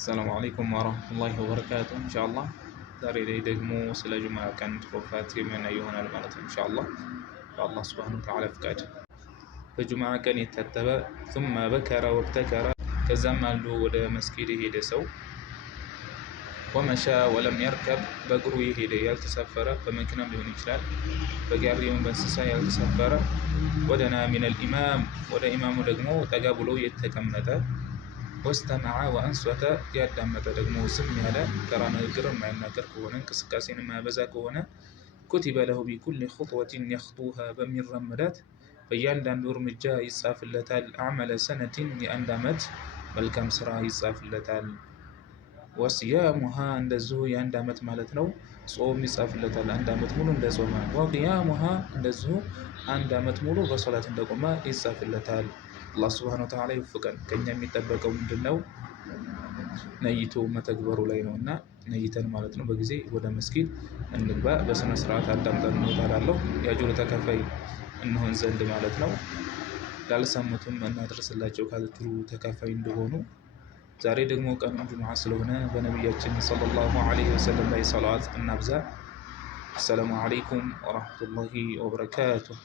السلام عليكم ورحمة الله وبركاته إن شاء الله ዛሬ ላይ ደግሞ ስለ ጁምዓ ቀን ትሩፋት የምናይ ይሆናል ማለት ነው ኢንሻአላህ በአላህ ሱብሓነሁ ወተዓላ ፍቃድ። በጁምዓ ቀን የታጠበ ثم በከረ ወብተከረ ከዛም አልዶ ወደ መስጊድ የሄደ ሰው ወመሻ ወለም የርከብ በእግሩ የሄደ ያልተሳፈረ በመኪናም ሊሆን ይችላል በጋሪውም በእንስሳ ያልተሳፈረ ወደና ሚነል ኢማም ወደ ኢማሙ ደግሞ ጠጋ ብሎ የተቀመጠ ወስተመዐ ወአንሶተ ያዳመጠ ደግሞ ዝም ያለ ተራ ንግግር የማይናገር ከሆነ እንቅስቃሴን የማያበዛ ከሆነ ኩቲበ ለሁ ቢኩሊ ኹጥወቲን የኽጡሃ በሚራመዳት በእያንዳንዱ እርምጃ ይጻፍለታል አዕመለ ሰነቲን የአንድ ዓመት መልካም ስራ ይጻፍለታል። ወስያሙሃ እንደዚሁ የአንድ ዓመት ማለት ነው ጾም ይጻፍለታል አንድ ዓመት ሙሉ እንደጾመ። ወቅያሙሃ እንደዚሁ አንድ ዓመት ሙሉ በሶላት እንደቆመ ይጻፍለታል። አላህ ሱብሓነሁ ወተዓላ ይወፍቀን። ከኛ የሚጠበቀው ምንድነው? ነይቶ መተግበሩ ላይ ነውና ነይተን ማለት ነው በጊዜ ወደ መስጊድ እንግባ፣ በስነ ስርዓት አዳምጠን እንወጣለን የአጅሩ ተካፋይ እንሆን ዘንድ ማለት ነው። ላልሰሙትም እናደርስላቸው ካጅሩ ተካፋይ እንደሆኑ። ዛሬ ደግሞ ቀኑ ጁምዓ ስለሆነ በነቢያችን ሰለላሁ ዐለይሂ ወሰለም ላይ ሰላዋት እናብዛ። አሰላሙ ዐለይኩም ወረሕመቱላሂ ወበረካቱሁ።